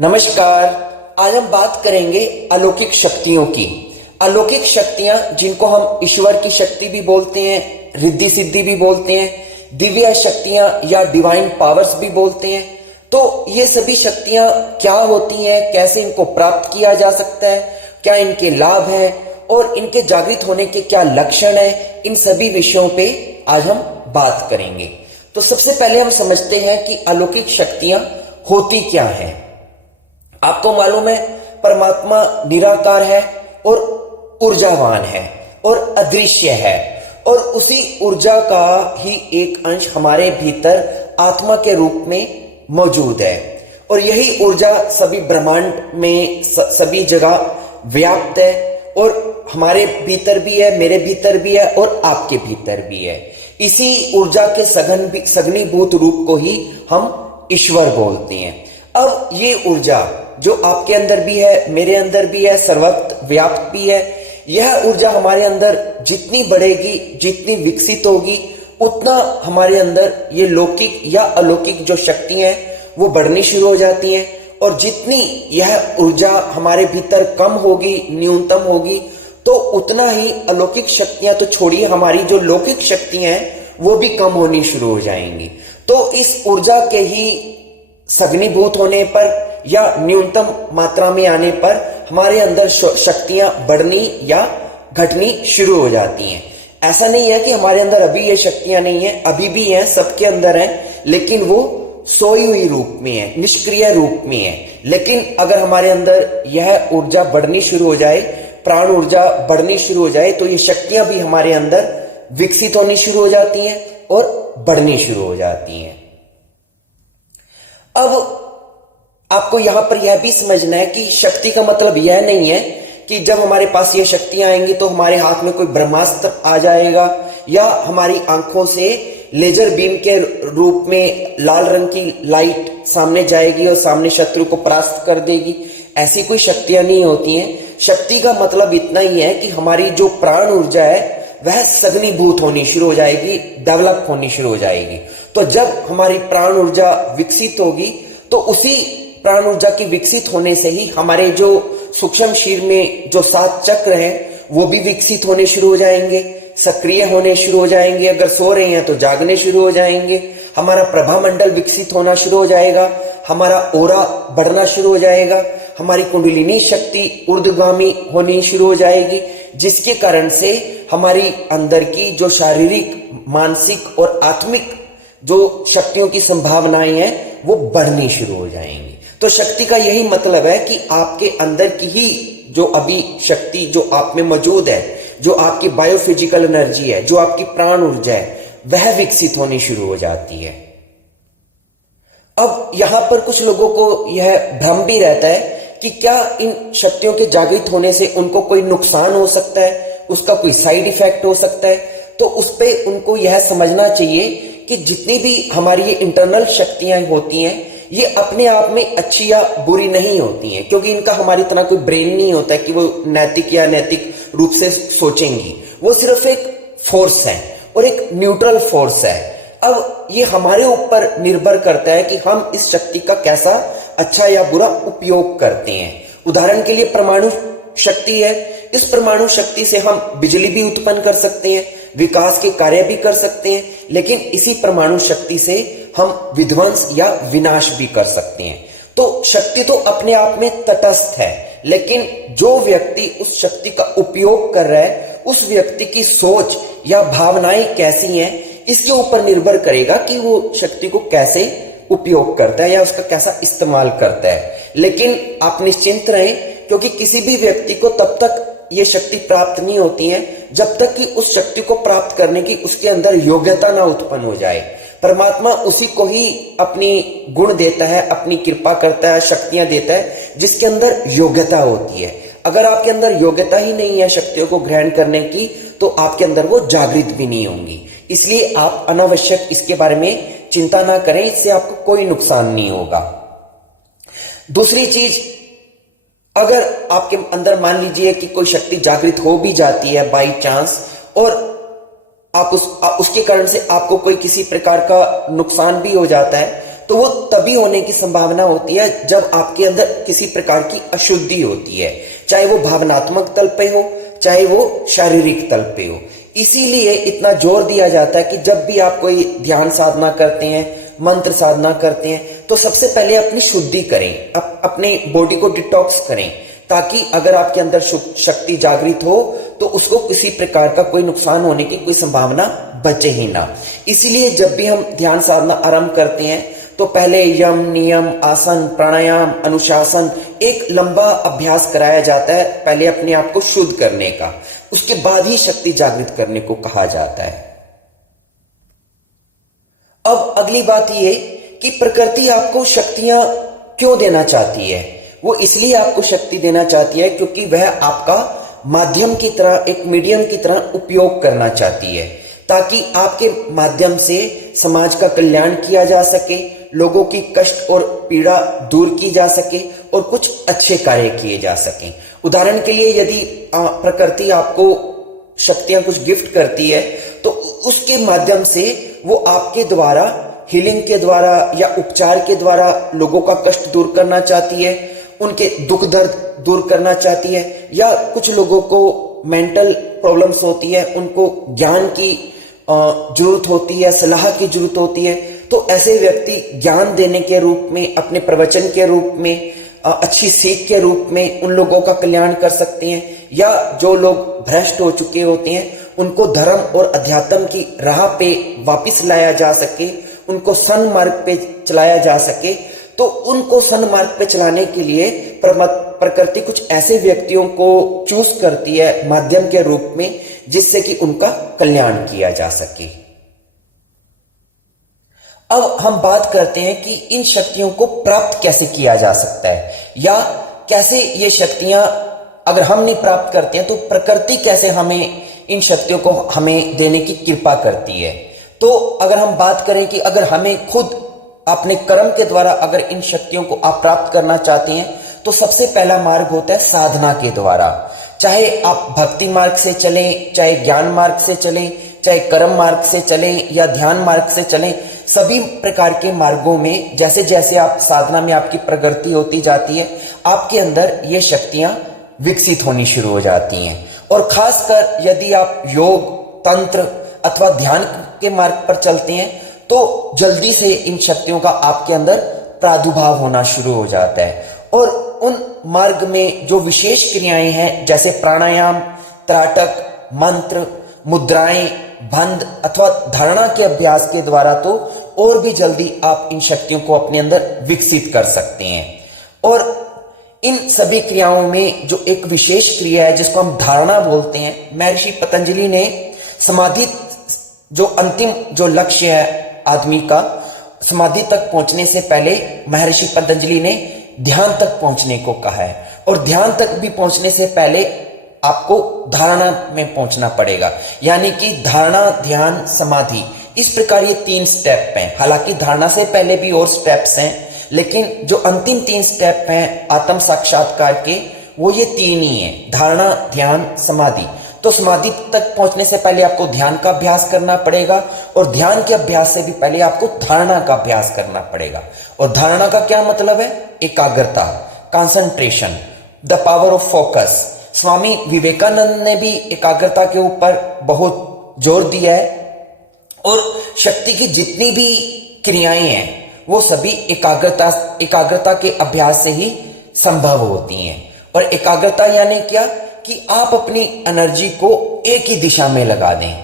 नमस्कार। आज हम बात करेंगे अलौकिक शक्तियों की। अलौकिक शक्तियां जिनको हम ईश्वर की शक्ति भी बोलते हैं, रिद्धि सिद्धि भी बोलते हैं, दिव्य शक्तियां या डिवाइन पावर्स भी बोलते हैं। तो ये सभी शक्तियां क्या होती हैं, कैसे इनको प्राप्त किया जा सकता है, क्या इनके लाभ हैं और इनके जागृत होने के क्या लक्षण हैं, इन सभी विषयों पे आज हम बात करेंगे। तो सबसे पहले हम समझते हैं कि अलौकिक शक्तियां होती क्या हैं। आपको मालूम है परमात्मा निराकार है और ऊर्जावान है और अदृश्य है, और उसी ऊर्जा का ही एक अंश हमारे भीतर आत्मा के रूप में मौजूद है। और यही ऊर्जा सभी ब्रह्मांड में सभी जगह व्याप्त है, और हमारे भीतर भी है, मेरे भीतर भी है और आपके भीतर भी है। इसी ऊर्जा के सघनीभूत रूप को ही हम ईश्वर बोलते हैं। अब ये ऊर्जा जो आपके अंदर भी है, मेरे अंदर भी है, सर्वत्र व्याप्त भी है, यह ऊर्जा हमारे अंदर जितनी बढ़ेगी, जितनी विकसित होगी, उतना हमारे अंदर ये लौकिक या अलौकिक जो शक्तियां हैं वो बढ़नी शुरू हो जाती हैं। और जितनी यह ऊर्जा हमारे भीतर कम होगी, न्यूनतम होगी, तो उतना ही अलौकिक शक्तियां तो छोड़िए, हमारी जो लौकिक शक्तियां हैं वो भी कम होनी शुरू हो जाएंगी। तो इस ऊर्जा के ही सघनीभूत होने पर या न्यूनतम मात्रा में आने पर हमारे अंदर शक्तियां बढ़नी या घटनी शुरू हो जाती हैं। ऐसा नहीं है कि हमारे अंदर अभी ये शक्तियां नहीं है, अभी भी हैं, सबके अंदर हैं, लेकिन वो सोई हुई रूप में है, निष्क्रिय रूप में है। लेकिन अगर हमारे अंदर यह ऊर्जा बढ़नी शुरू हो जाए, प्राण ऊर्जा बढ़नी शुरू हो जाए, तो ये शक्तियां भी हमारे अंदर विकसित होनी शुरू हो जाती हैं और बढ़नी शुरू हो जाती हैं। अब आपको यहां पर यह भी समझना है कि शक्ति का मतलब यह नहीं है कि जब हमारे पास ये शक्तियां आएंगी तो हमारे हाथ में कोई ब्रह्मास्त्र आ जाएगा या हमारी आंखों से लेजर बीम के रूप में लाल रंग की लाइट सामने जाएगी और सामने शत्रु को परास्त कर देगी। ऐसी कोई शक्तियां नहीं होती हैं। शक्ति का मतलब इतना ही है कि हमारी जो प्राण ऊर्जा है वह सघनीभूत होनी शुरू हो जाएगी, डेवलप होनी शुरू हो जाएगी। तो जब हमारी प्राण ऊर्जा विकसित होगी तो उसी प्राण ऊर्जा की विकसित होने से ही हमारे जो सूक्ष्म शरीर में जो 7 चक्र हैं वो भी विकसित होने शुरू हो जाएंगे, सक्रिय होने शुरू हो जाएंगे। अगर सो रहे हैं तो जागने शुरू हो जाएंगे। हमारा प्रभा मंडल विकसित होना शुरू हो जाएगा, हमारा ओरा बढ़ना शुरू हो जाएगा, हमारी कुंडलिनी शक्ति ऊर्ध्वगामी होनी शुरू हो जाएगी, जिसके कारण से हमारी अंदर की जो शारीरिक, मानसिक और आत्मिक जो शक्तियों की संभावनाएं हैं वो बढ़नी शुरू हो जाएंगी। तो शक्ति का यही मतलब है कि आपके अंदर की ही जो अभी शक्ति जो आप में मौजूद है, जो आपकी बायोफिजिकल एनर्जी है, जो आपकी प्राण ऊर्जा है, वह विकसित होनी शुरू हो जाती है। अब यहां पर कुछ लोगों को यह भ्रम भी रहता है कि क्या इन शक्तियों के जागृत होने से उनको कोई नुकसान हो सकता है, उसका कोई साइड इफेक्ट हो सकता है। तो उस पर उनको यह समझना चाहिए कि जितनी भी हमारी ये इंटरनल शक्तियां होती हैं ये अपने आप में अच्छी या बुरी नहीं होती हैं, क्योंकि इनका हमारी तरह कोई ब्रेन नहीं होता है कि वो नैतिक या नैतिक रूप से सोचेंगी। वो सिर्फ एक फोर्स है और एक न्यूट्रल फोर्स है। अब ये हमारे ऊपर निर्भर करता है कि हम इस शक्ति का कैसा अच्छा या बुरा उपयोग करते हैं। उदाहरण के लिए परमाणु शक्ति है, इस परमाणु शक्ति से हम बिजली भी उत्पन्न कर सकते हैं, विकास के कार्य भी कर सकते हैं, लेकिन इसी परमाणु शक्ति से हम विध्वंस या विनाश भी कर सकते हैं। तो शक्ति तो अपने आप में तटस्थ है, लेकिन जो व्यक्ति उस शक्ति का उपयोग कर रहा है, उस व्यक्ति की सोच या भावनाएं कैसी हैं, इसके ऊपर निर्भर करेगा कि वो शक्ति को कैसे उपयोग करता है या उसका कैसा इस्तेमाल करता है। लेकिन आप निश्चिंत रहें, क्योंकि किसी भी व्यक्ति को तब तक ये शक्ति प्राप्त नहीं होती है जब तक कि उस शक्ति को प्राप्त करने की उसके अंदर योग्यता ना उत्पन्न हो जाए। परमात्मा उसी को ही अपनी गुण देता है, अपनी कृपा करता है, शक्तियां देता है जिसके अंदर योग्यता होती है। अगर आपके अंदर योग्यता ही नहीं है शक्तियों को ग्रहण करने की, तो आपके अंदर वो जागृत भी नहीं होंगी। इसलिए आप अनावश्यक इसके बारे में चिंता ना करें, इससे आपको कोई नुकसान नहीं होगा। दूसरी चीज, अगर आपके अंदर मान लीजिए कि कोई शक्ति जागृत हो भी जाती है बाई चांस, और आप उसके कारण से आपको कोई किसी प्रकार का नुकसान भी हो जाता है, तो वो तभी होने की संभावना होती है जब आपके अंदर किसी प्रकार की अशुद्धि होती है, चाहे वो भावनात्मक तल पे हो, चाहे वो शारीरिक तल पे हो। इसीलिए इतना जोर दिया जाता है कि जब भी आप कोई ध्यान साधना करते हैं, मंत्र साधना करते हैं, तो सबसे पहले अपनी शुद्धि करें, अपने बॉडी को डिटॉक्स करें, ताकि अगर आपके अंदर शक्ति जागृत हो तो उसको किसी प्रकार का कोई नुकसान होने की कोई संभावना बचे ही ना। इसीलिए जब भी हम ध्यान साधना आरंभ करते हैं तो पहले यम, नियम, आसन, प्राणायाम, अनुशासन, एक लंबा अभ्यास कराया जाता है पहले अपने आप को शुद्ध करने का, उसके बाद ही शक्ति जागृत करने को कहा जाता है। अब अगली बात ये कि प्रकृति आपको शक्तियां क्यों देना चाहती है? वो इसलिए आपको शक्ति देना चाहती है क्योंकि वह आपका माध्यम की तरह, एक मीडियम की तरह उपयोग करना चाहती है, ताकि आपके माध्यम से समाज का कल्याण किया जा सके, लोगों की कष्ट और पीड़ा दूर की जा सके और कुछ अच्छे कार्य किए जा सके। उदाहरण के लिए यदि प्रकृति आपको शक्तियां कुछ गिफ्ट करती है तो उसके माध्यम से वो आपके द्वारा, हीलिंग के द्वारा या उपचार के द्वारा लोगों का कष्ट दूर करना चाहती है, उनके दुख दर्द दूर करना चाहती है, या कुछ लोगों को मेंटल प्रॉब्लम्स होती है, उनको ज्ञान की जरूरत होती है, सलाह की जरूरत होती है, तो ऐसे व्यक्ति ज्ञान देने के रूप में, अपने प्रवचन के रूप में, अच्छी सीख के रूप में उन लोगों का कल्याण कर सकते हैं। या जो लोग भ्रष्ट हो चुके होते हैं उनको धर्म और अध्यात्म की राह पे वापस लाया जा सके, उनको सन्मार्ग पे चलाया जा सके, तो उनको सन्मार्ग पे चलाने के लिए प्रकृति कुछ ऐसे व्यक्तियों को चूज करती है माध्यम के रूप में, जिससे कि उनका कल्याण किया जा सके। अब हम बात करते हैं कि इन शक्तियों को प्राप्त कैसे किया जा सकता है, या कैसे ये शक्तियां अगर हम नहीं प्राप्त करते हैं तो प्रकृति कैसे हमें इन शक्तियों को हमें देने की कृपा करती है। तो अगर हम बात करें कि अगर हमें खुद अपने कर्म के द्वारा अगर इन शक्तियों को आप प्राप्त करना चाहते हैं तो सबसे पहला मार्ग होता है साधना के द्वारा। चाहे आप भक्ति मार्ग से चलें, चाहे ज्ञान मार्ग से चलें, चाहे कर्म मार्ग से चलें या ध्यान मार्ग से चलें, सभी प्रकार के मार्गों में जैसे जैसे आप साधना में आपकी प्रगति होती जाती है, आपके अंदर ये शक्तियां विकसित होनी शुरू हो जाती हैं। और खासकर यदि आप योग, तंत्र अथवा ध्यान के मार्ग पर चलते हैं तो जल्दी से इन शक्तियों का आपके अंदर प्रादुर्भाव होना शुरू हो जाता है। और उन मार्ग में जो विशेष क्रियाएं हैं जैसे प्राणायाम, त्राटक, मंत्र, मुद्राएं, बंध अथवा धारणा के अभ्यास के द्वारा तो और भी जल्दी आप इन शक्तियों को अपने अंदर विकसित कर सकते हैं। और इन सभी क्रियाओं में जो एक विशेष क्रिया है जिसको हम धारणा बोलते हैं, महर्षि पतंजलि ने समाधि, जो अंतिम जो लक्ष्य है आदमी का, समाधि तक पहुंचने से पहले महर्षि पतंजलि ने ध्यान तक पहुंचने को कहा है। और ध्यान तक भी पहुंचने से पहले आपको धारणा में पहुंचना पड़ेगा, यानी कि धारणा, ध्यान, समाधि, इस प्रकार ये 3 स्टेप हैं। हालांकि धारणा से पहले भी और स्टेप्स हैं, लेकिन जो अंतिम 3 स्टेप हैं आत्म साक्षात्कार के, वो ये 3 ही हैं, धारणा, ध्यान, समाधि। तो समाधि तक पहुंचने से पहले आपको ध्यान का अभ्यास करना पड़ेगा, और ध्यान के अभ्यास से भी पहले आपको धारणा का अभ्यास करना पड़ेगा। और धारणा का क्या मतलब है? एकाग्रता, concentration, the power of focus. Swami Vivekananda ने भी एकाग्रता के ऊपर बहुत जोर दिया है, और शक्ति की जितनी भी क्रियाएं हैं वो सभी एकाग्रता के अभ्यास से ही संभव होती हैं। और एकाग्रता यानी क्या कि आप अपनी एनर्जी को एक ही दिशा में लगा दें,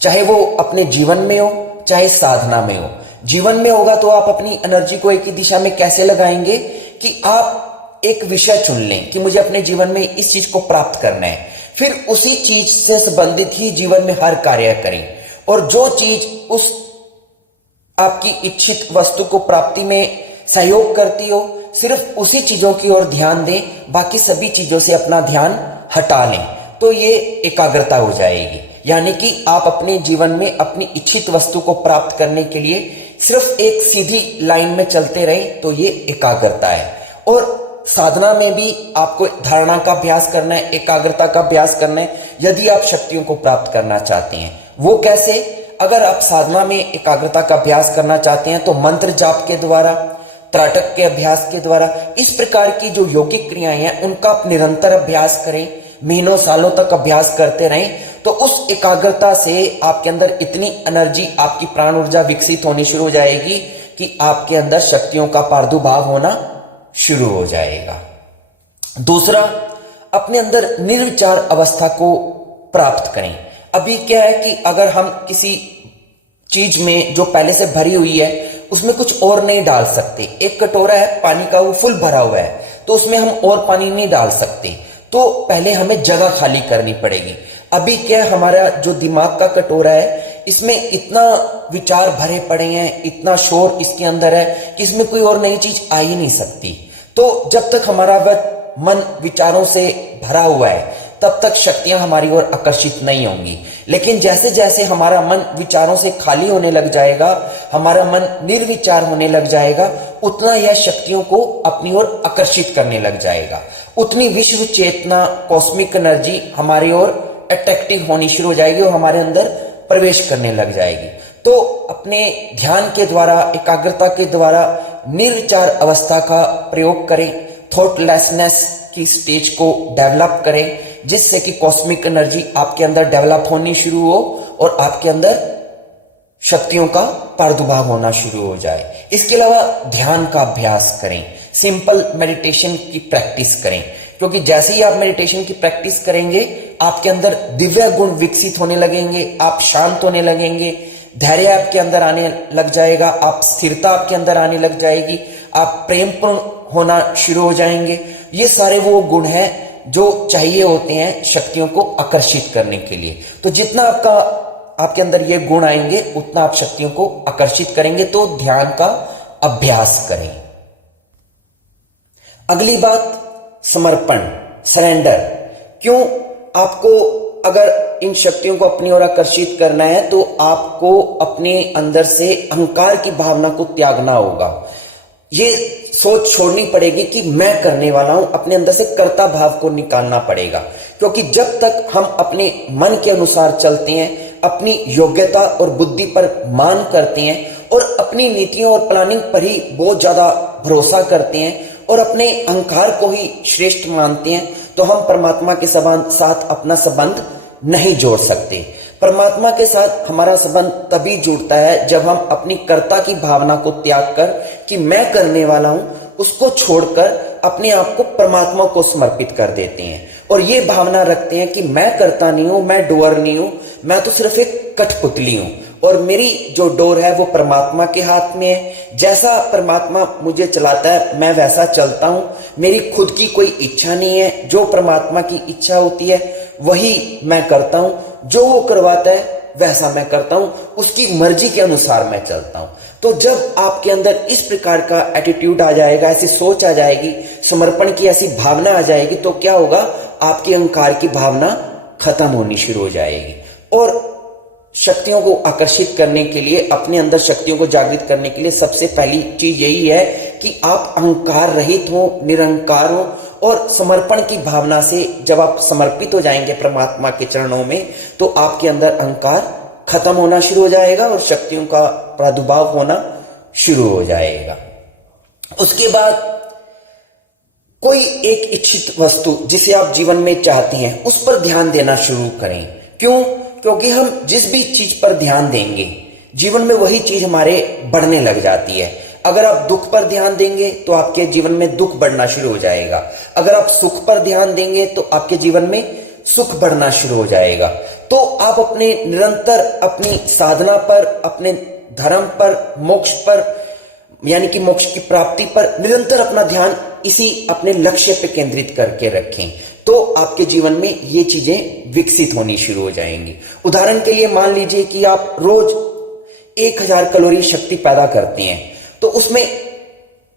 चाहे वो अपने जीवन में हो चाहे साधना में हो। जीवन में होगा तो आप अपनी एनर्जी को एक ही दिशा में कैसे लगाएंगे कि आप एक विषय चुन लें कि मुझे अपने जीवन में इस चीज को प्राप्त करना है, फिर उसी चीज से संबंधित ही जीवन में हर कार्य करें। और जो चीज उस आपकी इच्छित वस्तु को प्राप्ति में सहयोग करती हो, सिर्फ उसी चीजों की ओर ध्यान दें, बाकी सभी चीजों से अपना ध्यान हटा लें, तो ये एकाग्रता हो जाएगी। यानी कि आप अपने जीवन में अपनी इच्छित वस्तु को प्राप्त करने के लिए सिर्फ एक सीधी लाइन में चलते रहें, तो ये एकाग्रता है। और साधना में भी आपको धारणा का अभ्यास करना है, एकाग्रता का अभ्यास करना है, यदि आप शक्तियों को प्राप्त करना चाहते हैं। वो कैसे? अगर आप साधना में एकाग्रता का अभ्यास करना चाहते हैं तो मंत्र जाप के द्वारा, त्राटक के अभ्यास के द्वारा, इस प्रकार की जो यौगिक क्रियाएं हैं उनका आप निरंतर अभ्यास करें, महीनों सालों तक अभ्यास करते रहें, तो उस एकाग्रता से आपके अंदर इतनी एनर्जी, आपकी प्राण ऊर्जा विकसित होनी शुरू हो जाएगी कि आपके अंदर शक्तियों का प्रादुर्भाव होना शुरू हो जाएगा। दूसरा, अपने अंदर निर्विचार अवस्था को प्राप्त करें। अभी क्या है कि अगर हम किसी चीज में जो पहले से भरी हुई है उसमें कुछ और नहीं डाल सकते, एक कटोरा है पानी का, वो फुल भरा हुआ है, तो उसमें हम और पानी नहीं डाल सकते, तो पहले हमें जगह खाली करनी पड़ेगी। अभी क्या है, हमारा जो दिमाग का कटोरा है इसमें इतना विचार भरे पड़े हैं, इतना शोर इसके अंदर है कि इसमें कोई और नई चीज आ ही नहीं सकती। तो जब तक हमारा वह मन विचारों से भरा हुआ है तब तक शक्तियां हमारी ओर आकर्षित नहीं होंगी। लेकिन जैसे जैसे हमारा मन विचारों से खाली होने लग जाएगा, हमारा मन निर्विचार होने लग जाएगा, उतना यह शक्तियों को अपनी ओर आकर्षित करने लग जाएगा, उतनी विश्व चेतना, कॉस्मिक एनर्जी हमारी ओर अट्रैक्टिव होनी शुरू हो जाएगी और हमारे अंदर प्रवेश करने लग जाएगी। तो अपने ध्यान के द्वारा, एकाग्रता के द्वारा निर्विचार अवस्था का प्रयोग करें, थॉटलेसनेस की स्टेज को डेवलप करें, जिससे कि कॉस्मिक एनर्जी आपके अंदर डेवलप होनी शुरू हो और आपके अंदर शक्तियों का प्रादुर्भाव होना शुरू हो जाए। इसके अलावा ध्यान का अभ्यास करें, सिंपल मेडिटेशन की प्रैक्टिस करें, क्योंकि जैसे ही आप मेडिटेशन की प्रैक्टिस करेंगे आपके अंदर दिव्य गुण विकसित होने लगेंगे, आप शांत होने लगेंगे, धैर्य आपके अंदर आने लग जाएगा, आप स्थिरता आपके अंदर आने लग जाएगी, आप प्रेमपूर्ण होना शुरू हो जाएंगे। ये सारे वो गुण हैं जो चाहिए होते हैं शक्तियों को आकर्षित करने के लिए। तो जितना आपके अंदर ये गुण आएंगे उतना आप शक्तियों को आकर्षित करेंगे। तो ध्यान का अभ्यास करें। अगली बात, समर्पण, सरेंडर। क्यों आपको अगर इन शक्तियों को अपनी ओर आकर्षित करना है तो आपको अपने अंदर से अहंकार की भावना को त्यागना होगा। ये सोच छोड़नी पड़ेगी कि मैं करने वाला हूं, अपने अंदर से कर्ता भाव को निकालना पड़ेगा। क्योंकि जब तक हम अपने मन के अनुसार चलते हैं, अपनी योग्यता और बुद्धि पर मान करते हैं और अपनी नीतियों और प्लानिंग पर ही बहुत ज्यादा भरोसा करते हैं और अपने अहंकार को ही श्रेष्ठ मानते हैं, तो हम परमात्मा के साथ अपना संबंध नहीं जोड़ सकते। परमात्मा के साथ हमारा संबंध तभी जुड़ता है जब हम अपनी कर्ता की भावना को त्याग कर कि मैं करने वाला हूं, उसको छोड़कर अपने आप को परमात्मा को समर्पित कर देते हैं और ये भावना रखते हैं कि मैं करता नहीं हूं, मैं डोर नहीं हूं, मैं तो सिर्फ एक कठपुतली हूं और मेरी जो डोर है वो परमात्मा के हाथ में है। जैसा परमात्मा मुझे चलाता है मैं वैसा चलता हूं, मेरी खुद की कोई इच्छा नहीं है, जो परमात्मा की इच्छा होती है वही मैं करता हूं, जो वो करवाता है वैसा मैं करता हूं, उसकी मर्जी के अनुसार मैं चलता हूं। तो जब आपके अंदर इस प्रकार का एटीट्यूड आ जाएगा, ऐसी सोच आ जाएगी, समर्पण की ऐसी भावना आ जाएगी, तो क्या होगा, आपकी अहंकार की भावना खत्म होनी शुरू हो जाएगी। और शक्तियों को आकर्षित करने के लिए, अपने अंदर शक्तियों को जागृत करने के लिए सबसे पहली चीज यही है कि आप अहंकार रहित हो, निरंकार हो और समर्पण की भावना से जब आप समर्पित हो जाएंगे परमात्मा के चरणों में, तो आपके अंदर अहंकार खत्म होना शुरू हो जाएगा और शक्तियों का प्रादुर्भाव होना शुरू हो जाएगा। उसके बाद कोई एक इच्छित वस्तु जिसे आप जीवन में चाहते हैं उस पर ध्यान देना शुरू करें। क्यों? क्योंकि हम जिस भी चीज पर ध्यान देंगे जीवन में वही चीज हमारे बढ़ने लग जाती है। अगर आप दुख पर ध्यान देंगे तो आपके जीवन में दुख बढ़ना शुरू हो जाएगा, अगर आप सुख पर ध्यान देंगे तो आपके जीवन में सुख बढ़ना शुरू हो जाएगा। तो आप अपने निरंतर अपनी साधना पर, अपने धर्म पर, मोक्ष पर, यानी कि मोक्ष की प्राप्ति पर निरंतर अपना ध्यान इसी अपने लक्ष्य पे केंद्रित करके रखें, तो आपके जीवन में ये चीजें विकसित होनी शुरू हो जाएंगी। उदाहरण के लिए मान लीजिए कि आप रोज 1000 कैलोरी शक्ति पैदा करते हैं, तो उसमें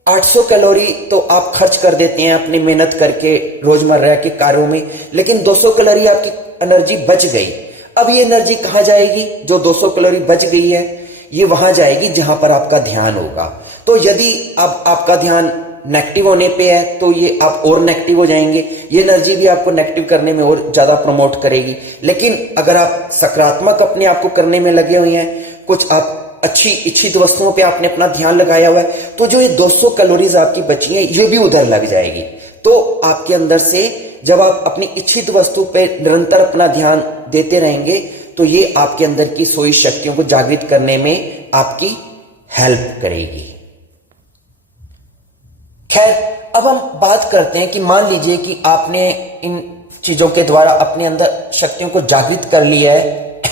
800 कैलोरी तो आप खर्च कर देते हैं अपनी मेहनत करके रोजमर्रा के कार्यों में, लेकिन 200 कैलोरी आपकी एनर्जी बच गई। अब ये एनर्जी कहां जाएगी? जो 200 कैलोरी बच गई है ये वहां जाएगी जहां पर आपका ध्यान होगा। तो यदि अब आपका ध्यान नेगेटिव होने पे है तो ये आप और नेगेटिव हो जाएंगे, ये एनर्जी भी आपको नेगेटिव करने में और ज्यादा प्रमोट करेगी। लेकिन अगर आप सकारात्मक अपने आप को करने में लगे हुए हैं, कुछ आप अच्छी इच्छित वस्तुओं पे आपने अपना ध्यान लगाया हुआ है, तो जो ये 200 कैलोरीज आपकी बची हैं ये भी उधर लग जाएगी। तो आपके अंदर से जब आप अपनी इच्छित वस्तु पे निरंतर अपना ध्यान देते रहेंगे तो ये आपके अंदर की सोई शक्तियों को जागृत करने में आपकी हेल्प करेगी। खैर, अब हम बात करते हैं कि मान लीजिए कि आपने इन चीजों के द्वारा अपने अंदर शक्तियों को जागृत कर लिया है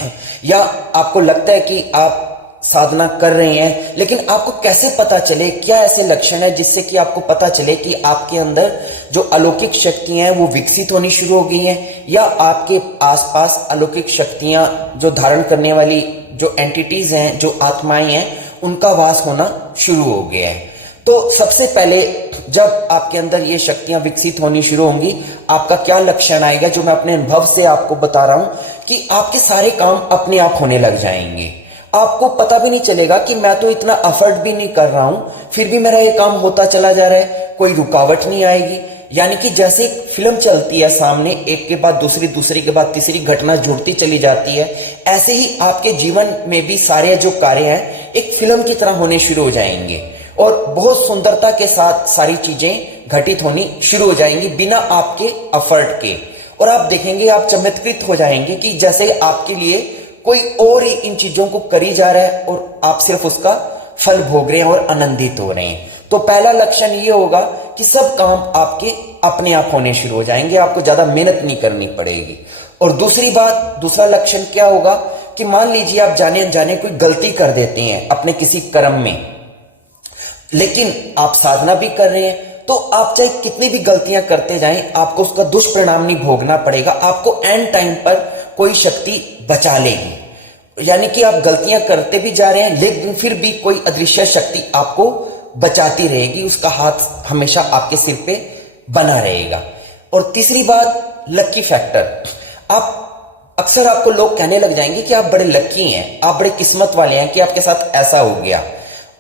या आपको लगता है कि आप साधना कर रहे हैं, लेकिन आपको कैसे पता चले, क्या ऐसे लक्षण है जिससे कि आपको पता चले कि आपके अंदर जो अलौकिक शक्तियां हैं वो विकसित होनी शुरू हो गई हैं या आपके आसपास अलौकिक शक्तियां जो धारण करने वाली जो एंटिटीज हैं, जो आत्माएं हैं, उनका वास होना शुरू हो गया है। तो सबसे पहले जब आपके अंदर ये शक्तियां विकसित होनी शुरू होंगी, आपका क्या लक्षण आएगा, जो मैं अपने अनुभव से आपको बता रहा हूं कि आपके सारे काम अपने आप होने लग जाएंगे। आपको पता भी नहीं चलेगा कि मैं तो इतना एफर्ट भी नहीं कर रहा हूं, फिर भी मेरा ये काम होता चला जा रहा है, कोई रुकावट नहीं आएगी। यानी कि जैसे एक फिल्म चलती है सामने, एक के बाद दूसरी, दूसरी के बाद तीसरी घटना जुड़ती चली जाती है, ऐसे ही आपके जीवन में भी सारे जो कार्य हैं एक फिल्म की तरह होने शुरू हो जाएंगे और बहुत सुंदरता के साथ सारी चीजें घटित होनी शुरू हो जाएंगी बिना आपके एफर्ट के। और आप देखेंगे, आप चमत्कृत हो जाएंगे कि जैसे आपके लिए कोई और ही इन चीजों को करी जा रहा है और आप सिर्फ उसका फल भोग रहे हैं और आनंदित हो रहे हैं। तो पहला लक्षण ये होगा कि सब काम आपके अपने आप होने शुरू हो जाएंगे, आपको ज्यादा मेहनत नहीं करनी पड़ेगी। और दूसरी बात, दूसरा लक्षण क्या होगा कि मान लीजिए आप जाने अनजाने कोई गलती कर देते हैं अपने किसी कर्म में, लेकिन आप साधना भी कर रहे हैं, तो आप चाहे कितनी भी गलतियां करते जाएं, आपको उसका दुष्परिणाम नहीं भोगना पड़ेगा। आपको एंड टाइम पर कोई शक्ति बचा लेगी। यानी कि आप गलतियां करते भी जा रहे हैं, लेकिन फिर भी कोई अदृश्य शक्ति आपको बचाती रहेगी, उसका हाथ हमेशा आपके सिर पे बना रहेगा। और तीसरी बात, लकी फैक्टर। आप अक्सर आपको लोग कहने लग जाएंगे कि आप बड़े लकी हैं, आप बड़े किस्मत वाले हैं कि आपके साथ ऐसा हो गया।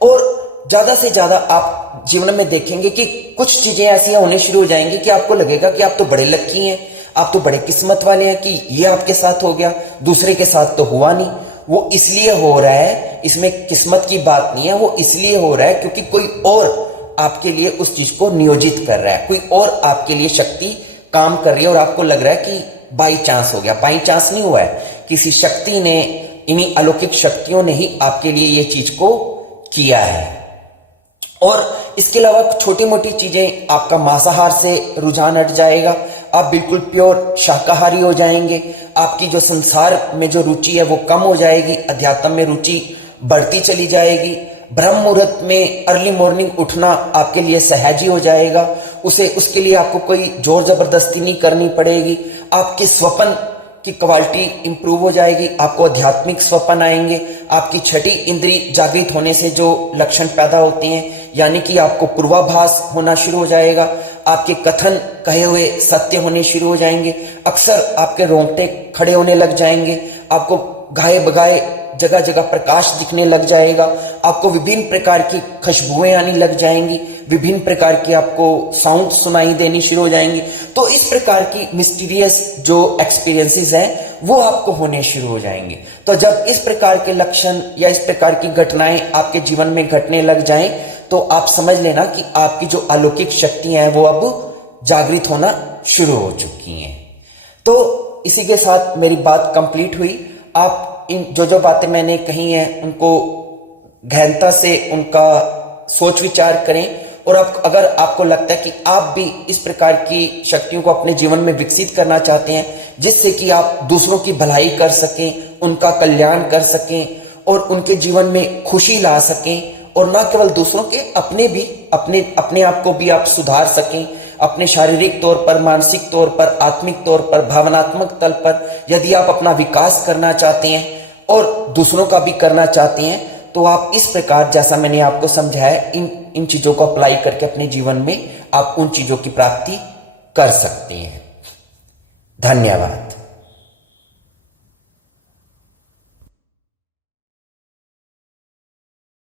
और ज्यादा से ज्यादा आप जीवन में देखेंगे कि कुछ चीजें ऐसी होने शुरू हो जाएंगी कि आपको लगेगा कि आप तो बड़े लकी हैं, आप तो बड़े किस्मत वाले हैं कि ये आपके साथ हो गया, दूसरे के साथ तो हुआ नहीं। वो इसलिए हो रहा है, इसमें किस्मत की बात नहीं है, वो इसलिए हो रहा है क्योंकि कोई और आपके लिए उस चीज को नियोजित कर रहा है, कोई और आपके लिए शक्ति काम कर रही है और आपको लग रहा है कि बाई चांस हो गया। बाई चांस नहीं हुआ है, किसी शक्ति ने, इन्हीं अलौकिक शक्तियों ने ही आपके लिए ये चीज को किया है। और इसके अलावा छोटी मोटी चीजें, आपका मांसाहार से रुझान हट जाएगा, आप बिल्कुल प्योर शाकाहारी हो जाएंगे, आपकी जो संसार में जो रुचि है वो कम हो जाएगी, अध्यात्म में रुचि बढ़ती चली जाएगी। ब्रह्म मुहूर्त में अर्ली मॉर्निंग उठना आपके लिए सहज ही हो जाएगा, उसके लिए आपको कोई जोर जबरदस्ती नहीं करनी पड़ेगी। आपके स्वप्न की क्वालिटी इंप्रूव हो जाएगी, आपको आध्यात्मिक स्वप्न आएंगे। आपकी छठी इंद्री जागृत होने से जो लक्षण पैदा होते हैं, यानी कि आपको पूर्वाभास होना शुरू हो जाएगा, आपके कथन कहे हुए सत्य होने शुरू हो जाएंगे। अक्सर आपके रोंगटे खड़े होने लग जाएंगे, आपको गाए बगाए जगह जगह प्रकाश दिखने लग जाएगा, आपको विभिन्न प्रकार की खुशबुएं आने लग जाएंगी, विभिन्न प्रकार की आपको साउंड सुनाई देनी शुरू हो जाएंगी। तो इस प्रकार की मिस्टीरियस जो एक्सपीरियंसेस हैं वो आपको होने शुरू हो जाएंगे। तो जब इस प्रकार के लक्षण या इस प्रकार की घटनाएं आपके जीवन में घटने लग जाएं, तो आप समझ लेना कि आपकी जो अलौकिक शक्तियां हैं वो अब जागृत होना शुरू हो चुकी हैं। तो इसी के साथ मेरी बात कंप्लीट हुई। आप इन जो बातें मैंने कही हैं उनको गहनता से उनका सोच विचार करें, और अगर आपको लगता है कि आप भी इस प्रकार की शक्तियों को अपने जीवन में विकसित करना चाहते हैं, जिससे कि आप दूसरों की भलाई कर सकें, उनका कल्याण कर सकें और उनके जीवन में खुशी ला सकें, और ना केवल दूसरों के, अपने आप को भी आप सुधार सकें, अपने शारीरिक तौर पर, मानसिक तौर पर, आत्मिक तौर पर, भावनात्मक तल पर यदि आप अपना विकास करना चाहते हैं और दूसरों का भी करना चाहते हैं, तो आप इस प्रकार, जैसा मैंने आपको समझाया, इन चीजों को अप्लाई करके अपने जीवन में आप उन चीजों की प्राप्ति कर सकते हैं। धन्यवाद।